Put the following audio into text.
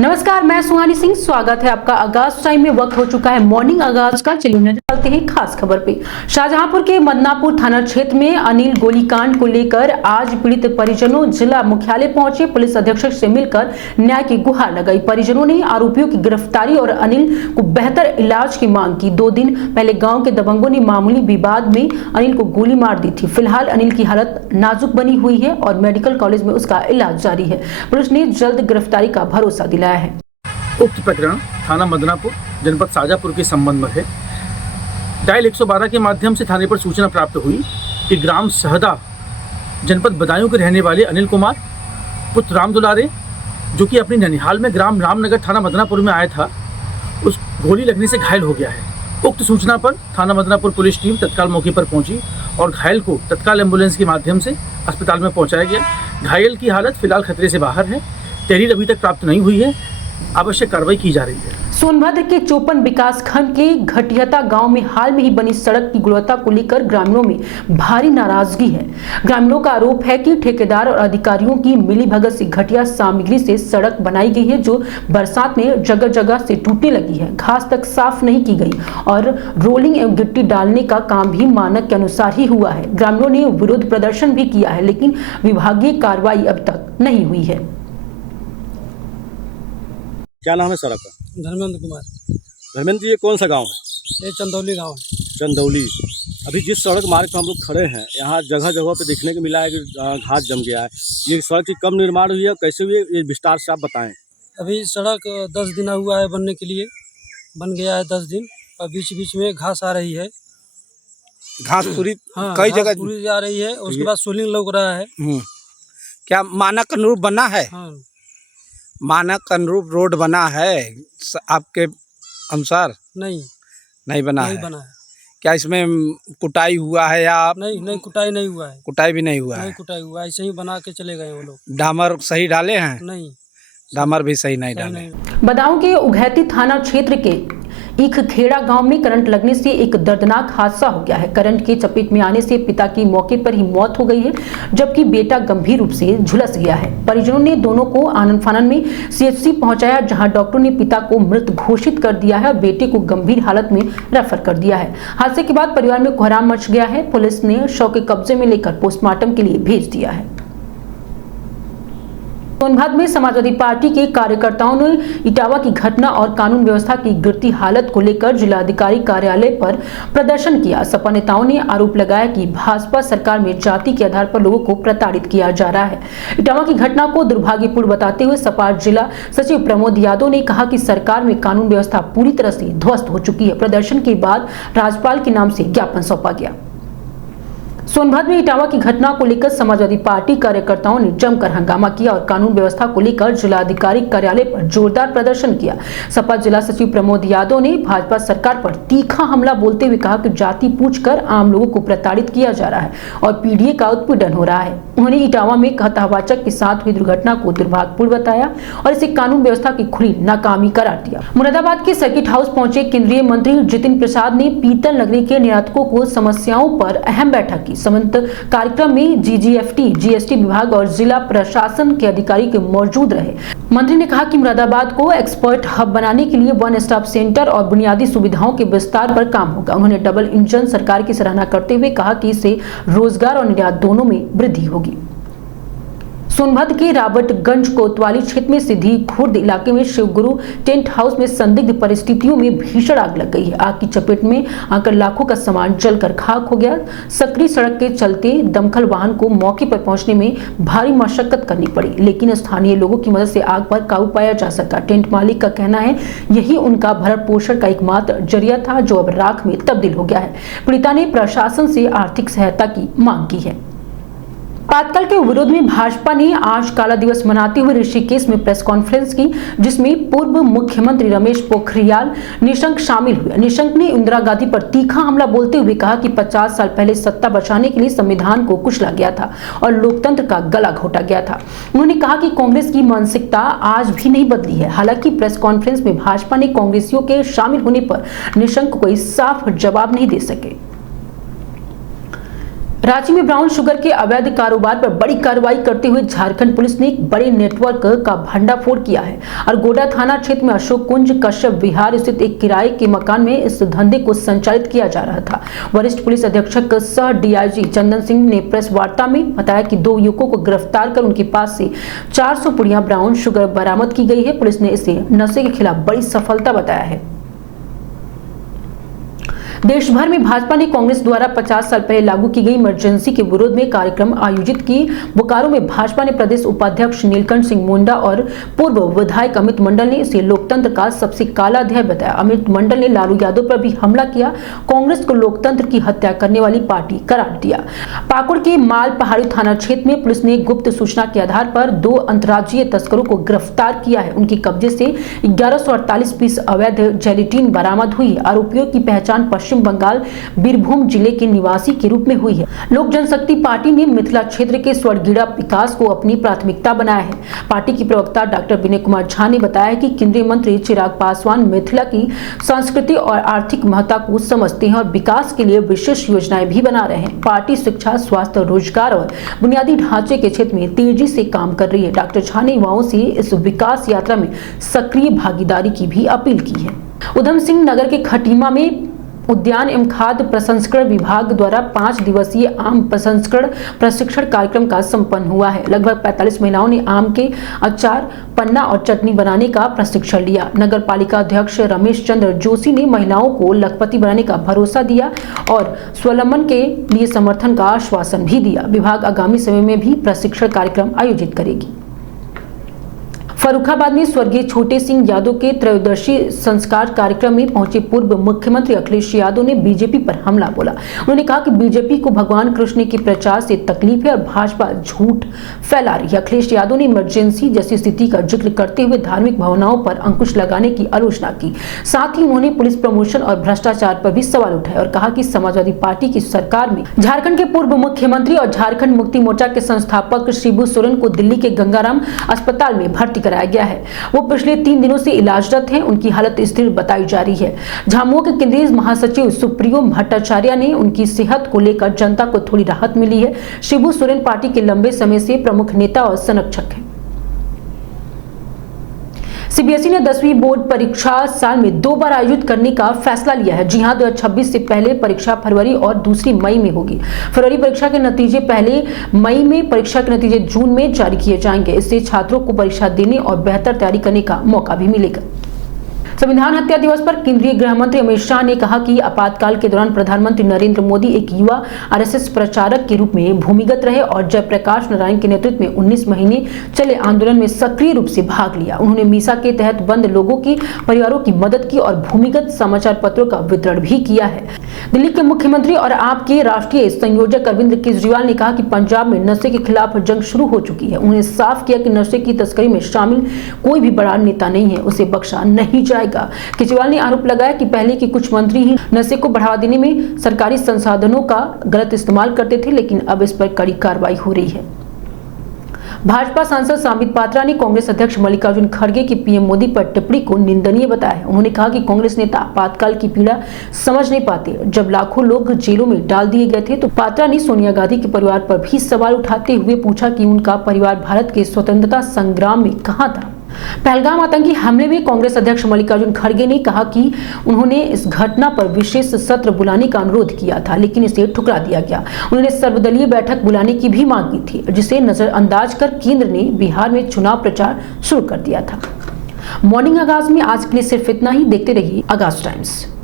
नमस्कार, मैं सुहानी सिंह। स्वागत है आपका। आगाज टाइम में वक्त हो चुका है मॉर्निंग आगाज का। चलिए नजर डालते हैं खास खबर पे। शाहजहांपुर के मदनापुर थाना क्षेत्र में अनिल गोलीकांड को लेकर आज पीड़ित परिजनों जिला मुख्यालय पहुंचे। पुलिस अधीक्षक से मिलकर न्याय की गुहार लगाई। परिजनों ने आरोपियों की गिरफ्तारी और अनिल को बेहतर इलाज की मांग की। 2 दिन पहले गाँव के दबंगों ने मामूली विवाद में अनिल को गोली मार दी थी। फिलहाल अनिल की हालत नाजुक बनी हुई है और मेडिकल कॉलेज में उसका इलाज जारी है। पुलिस ने जल्द गिरफ्तारी का भरोसा दिलाया है। उक्त प्रकरण थाना मदनापुर जनपद शाहजहांपुर के संबंध में है। डायल 112 के माध्यम से थाने पर सूचना प्राप्त हुई कि ग्राम सहदा जनपद बदायूं के रहने वाले अनिल कुमार पुत्र राम दुलारे, जो कि अपनी ननिहाल में ग्राम रामनगर थाना मदनापुर में आया था, उस गोली लगने से घायल हो गया है। उक्त सूचना पर थाना मदनापुर पुलिस टीम तत्काल मौके पर पहुंची और घायल को तत्काल एम्बुलेंस के माध्यम से अस्पताल में पहुंचाया गया। घायल की हालत फिलहाल खतरे से बाहर है। तहरीर अभी तक प्राप्त नहीं हुई है। आवश्यक कार्रवाई की जा रही है। सोनभद्र के चौपन विकास खंड के घटियता गांव में हाल में ही बनी सड़क की गुणवत्ता को लेकर ग्रामीणों में भारी नाराजगी है। ग्रामीणों का आरोप है कि ठेकेदार और अधिकारियों की मिलीभगत से घटिया सामग्री से सड़क बनाई गई है, जो बरसात में जगह जगह से टूटने लगी है। घास तक साफ नहीं की गई और रोलिंग एवं गिट्टी डालने का काम भी मानक के अनुसार ही हुआ है। ग्रामीणों ने विरोध प्रदर्शन भी किया है, लेकिन विभागीय कार्रवाई अब तक नहीं हुई है। क्या नाम है सड़क का? धर्मेंद्र कुमार। धर्मेंद्र जी, ये कौन सा गांव है? ये चंदौली गांव है। चंदौली। अभी जिस सड़क मार्ग पर हम लोग खड़े हैं, यहाँ जगह जगह पे देखने को मिला है कि घास जम गया है। ये सड़क की कब निर्माण हुई है और कैसे हुई है, ये विस्तार से आप बताएं। अभी सड़क 10 दिन हुआ है बनने के लिए, बन गया है 10 दिन और बीच बीच में घास आ रही है। घास पूरी कई जगह पूरी आ रही है। उसके बाद सोलिंग लग रहा है। क्या मानक अनुरूप बना है? हाँ, मानक अनुरूप रोड बना है आपके अनुसार? नहीं बना नहीं है। बना है। क्या इसमें कुटाई हुआ है या नहीं कुटाई नहीं हुआ है। कुटाई भी नहीं हुआ नहीं है? कुटाई हुआ, ऐसे ही बना के चले गए वो लोग। डामर सही डाले हैं? नहीं, डामर भी सही नहीं सही डाले। नहीं। बदायूं के उघैती थाना क्षेत्र के इखखेड़ा गांव में करंट लगने से एक दर्दनाक हादसा हो गया है। करंट की चपेट में आने से पिता की मौके पर ही मौत हो गई है, जबकि बेटा गंभीर रूप से झुलस गया है। परिजनों ने दोनों को आनंद फानन में सीएचसी पहुंचाया, जहां डॉक्टर ने पिता को मृत घोषित कर दिया है और बेटे को गंभीर हालत में रेफर कर दिया है। हादसे के बाद परिवार में कोहराम मच गया है। पुलिस ने शव के कब्जे में लेकर पोस्टमार्टम के लिए भेज दिया है। सोनभद्र में समाजवादी पार्टी के कार्यकर्ताओं ने इटावा की घटना और कानून व्यवस्था की गिरती हालत को लेकर जिलाधिकारी कार्यालय पर प्रदर्शन किया। सपा नेताओं ने आरोप लगाया कि भाजपा सरकार में जाति के आधार पर लोगों को प्रताड़ित किया जा रहा है। इटावा की घटना को दुर्भाग्यपूर्ण बताते हुए सपा जिला सचिव प्रमोद यादव ने कहा कि सरकार में कानून व्यवस्था पूरी तरह से ध्वस्त हो चुकी है। प्रदर्शन के बाद राज्यपाल के नाम से ज्ञापन सौंपा गया। सोनभद्र में इटावा की घटना को लेकर समाजवादी पार्टी कार्यकर्ताओं ने जमकर हंगामा किया और कानून व्यवस्था को लेकर जिलाधिकारी कार्यालय पर जोरदार प्रदर्शन किया। सपा जिला सचिव प्रमोद यादव ने भाजपा सरकार पर तीखा हमला बोलते हुए कहा कि जाति पूछकर आम लोगों को प्रताड़ित किया जा रहा है और पीडीए का उत्पीड़न हो रहा है। उन्होंने इटावा में कहतावाचक के साथ हुई दुर्घटना को दुर्भाग्यपूर्ण बताया और इसे कानून व्यवस्था की खुली नाकामी करार दिया। मुरादाबाद के सर्किट हाउस पहुंचे केंद्रीय मंत्री जितिन प्रसाद ने पीतल नगरी के निर्यातकों को समस्याओं पर अहम बैठक की। समन्वित कार्यक्रम में जीजीएफटी, जीएसटी विभाग और जिला प्रशासन के अधिकारी के मौजूद रहे। मंत्री ने कहा कि मुरादाबाद को एक्सपर्ट हब बनाने के लिए वन स्टॉप सेंटर और बुनियादी सुविधाओं के विस्तार पर काम होगा। उन्होंने डबल इंजन सरकार की सराहना करते हुए कहा कि इससे रोजगार और निर्यात दोनों में वृद्धि होगी। सोनभद्र के राबर्टगंज कोतवाली क्षेत्र में सिद्धि खुर्द इलाके में शिवगुरु टेंट हाउस में संदिग्ध परिस्थितियों में भीषण आग लग गई है। आग की चपेट में आकर लाखों का सामान जलकर खाक हो गया। सकरी सड़क के चलते दमकल वाहन को मौके पर पहुंचने में भारी मशक्कत करनी पड़ी, लेकिन स्थानीय लोगों की मदद से आग पर काबू पाया जा सका। टेंट मालिक का कहना है यही उनका भरण पोषण का एकमात्र जरिया था, जो अब राख में तब्दील हो गया है। पीड़िता ने प्रशासन से आर्थिक सहायता की मांग की है। आपातकाल के विरोध में भाजपा ने आज काला दिवस मनाते हुए ऋषिकेश में प्रेस कॉन्फ्रेंस की, जिसमें पूर्व मुख्यमंत्री रमेश पोखरियाल निशंक शामिल हुए। निशंक ने इंदिरा गांधी पर तीखा हमला बोलते हुए कहा कि 50 साल पहले सत्ता बचाने के लिए संविधान को कुचला गया था और लोकतंत्र का गला घोटा गया था। उन्होंने कहा कि कांग्रेस की मानसिकता आज भी नहीं बदली है। हालांकि प्रेस कॉन्फ्रेंस में भाजपा ने कांग्रेसियों के शामिल होने पर निशंक कोई साफ जवाब नहीं दे सके। रांची में ब्राउन शुगर के अवैध कारोबार पर बड़ी कार्रवाई करते हुए झारखंड पुलिस ने एक बड़े नेटवर्क का भंडाफोड़ किया है और गोड्डा थाना क्षेत्र में अशोक कुंज कश्यप विहार स्थित एक किराए के मकान में इस धंधे को संचालित किया जा रहा था। वरिष्ठ पुलिस अधीक्षक सह डीआईजी चंदन सिंह ने प्रेस वार्ता में बताया कि 2 युवकों को गिरफ्तार कर उनके पास से 400 पुड़िया ब्राउन शुगर बरामद की गई है। पुलिस ने इसे नशे के खिलाफ बड़ी सफलता बताया है। देश भर में भाजपा ने कांग्रेस द्वारा 50 साल पहले लागू की गई इमरजेंसी के विरोध में कार्यक्रम आयोजित किए। बोकारो में भाजपा ने प्रदेश उपाध्यक्ष नीलकंठ सिंह मुंडा और पूर्व विधायक अमित मंडल ने इसे लोकतंत्र का सबसे काला अध्याय बताया। अमित मंडल ने लालू यादव पर भी हमला किया, कांग्रेस को लोकतंत्र की हत्या करने वाली पार्टी करार दिया। पाकुड़ के माल पहाड़ी थाना क्षेत्र में पुलिस ने गुप्त सूचना के आधार पर 2 अंतर्राज्यीय तस्करों को गिरफ्तार किया है। उनके कब्जे से 1148 पीस अवैध जेलेटिन बरामद हुई। आरोपियों की पहचान पश्चिम बंगाल बीरभूम जिले के निवासी के रूप में हुई है। लोक जनशक्ति पार्टी ने मिथिला क्षेत्र के स्वर्गीय विकास को अपनी प्राथमिकता बनाया है। पार्टी की प्रवक्ता डॉक्टर विनय कुमार झा ने बताया कि केंद्रीय मंत्री चिराग पासवान मिथिला की संस्कृति और आर्थिक महत्ता को समझते हैं और विकास के लिए विशेष योजनाएं भी बना रहे हैं। पार्टी शिक्षा, स्वास्थ्य, रोजगार और बुनियादी ढांचे के क्षेत्र में तेजी से काम कर रही है। डॉक्टर झा ने युवाओं से इस विकास यात्रा में सक्रिय भागीदारी की भी अपील की है। उधम सिंह नगर के खटीमा में उद्यान एवं खाद्य प्रसंस्करण विभाग द्वारा 5 दिवसीय आम प्रसंस्करण प्रशिक्षण कार्यक्रम का संपन्न हुआ है। लगभग 45 महिलाओं ने आम के अचार, पन्ना और चटनी बनाने का प्रशिक्षण लिया। नगर पालिका अध्यक्ष रमेश चंद्र जोशी ने महिलाओं को लखपति बनाने का भरोसा दिया और स्वावलंबन के लिए समर्थन का आश्वासन भी दिया। विभाग आगामी समय में भी प्रशिक्षण कार्यक्रम आयोजित करेगी। फर्रुखाबाद में स्वर्गीय छोटे सिंह यादव के त्रयोदशी संस्कार कार्यक्रम में पहुंचे पूर्व मुख्यमंत्री अखिलेश यादव ने बीजेपी पर हमला बोला। उन्होंने कहा कि बीजेपी को भगवान कृष्ण के प्रचार से तकलीफ है और भाजपा झूठ फैला रही है। अखिलेश यादव ने इमरजेंसी जैसी स्थिति का जिक्र करते हुए धार्मिक भावनाओं पर अंकुश लगाने की आलोचना की। साथ ही उन्होंने पुलिस प्रमोशन और भ्रष्टाचार पर भी सवाल उठाए और कहा कि समाजवादी पार्टी की सरकार में झारखंड के पूर्व मुख्यमंत्री और झारखंड मुक्ति मोर्चा के संस्थापक शिबू सोरेन को दिल्ली के गंगाराम अस्पताल में भर्ती कराया गया है। वो पिछले 3 दिनों से इलाजरत हैं। उनकी हालत स्थिर बताई जा रही है। झामुमो के केंद्रीय महासचिव सुप्रियो भट्टाचार्य ने उनकी सेहत को लेकर जनता को थोड़ी राहत मिली है। शिबू सोरेन पार्टी के लंबे समय से प्रमुख नेता और संरक्षक हैं। सीबीएसई ने 10वीं बोर्ड परीक्षा साल में 2 बार आयोजित करने का फैसला लिया है। जी हां, 2026 से पहले परीक्षा फरवरी और दूसरी मई में होगी। फरवरी परीक्षा के नतीजे पहले मई में, परीक्षा के नतीजे जून में जारी किए जाएंगे। इससे छात्रों को परीक्षा देने और बेहतर तैयारी करने का मौका भी मिलेगा। संविधान हत्या दिवस पर केंद्रीय गृह मंत्री अमित शाह ने कहा कि आपातकाल के दौरान प्रधानमंत्री नरेंद्र मोदी एक युवा आरएसएस प्रचारक के रूप में भूमिगत रहे और जयप्रकाश नारायण के नेतृत्व में 19 महीने चले आंदोलन में सक्रिय रूप से भाग लिया। उन्होंने मीसा के तहत बंद लोगों की परिवारों की मदद की और भूमिगत समाचार पत्रों का वितरण भी किया है। दिल्ली के मुख्यमंत्री और आप के राष्ट्रीय संयोजक अरविंद केजरीवाल ने कहा कि पंजाब में नशे के खिलाफ जंग शुरू हो चुकी है। उन्होंने साफ किया कि नशे की तस्करी में शामिल कोई भी बड़ा नेता नहीं है, उसे बख्शा नहीं जाएगा। केजरीवाल ने आरोप लगाया कि पहले के कुछ मंत्री ही नशे को बढ़ावा देने में सरकारी संसाधनों का गलत इस्तेमाल करते थे, लेकिन अब इस पर कड़ी कार्रवाई हो रही है। भाजपा सांसद संबित पात्रा ने कांग्रेस अध्यक्ष मल्लिकार्जुन खड़गे की पीएम मोदी पर टिप्पणी को निंदनीय बताया। उन्होंने कहा कि कांग्रेस नेता आपातकाल की पीड़ा समझ नहीं पाते। जब लाखों लोग जेलों में डाल दिए गए थे तो पात्रा ने सोनिया गांधी के परिवार पर भी सवाल उठाते हुए पूछा कि उनका परिवार भारत के स्वतंत्रता संग्राम में कहां था। पहलगाम आतंकी हमले में कांग्रेस अध्यक्ष मल्लिकार्जुन खड़गे ने कहा कि उन्होंने इस घटना पर विशेष सत्र बुलाने का अनुरोध किया था, लेकिन इसे ठुकरा दिया गया। उन्होंने सर्वदलीय बैठक बुलाने की भी मांग की थी, जिसे नजरअंदाज कर केंद्र ने बिहार में चुनाव प्रचार शुरू कर दिया था। मॉर्निंग आगाज में आज के लिए सिर्फ इतना ही। देखते रहिए आगाज टाइम्स।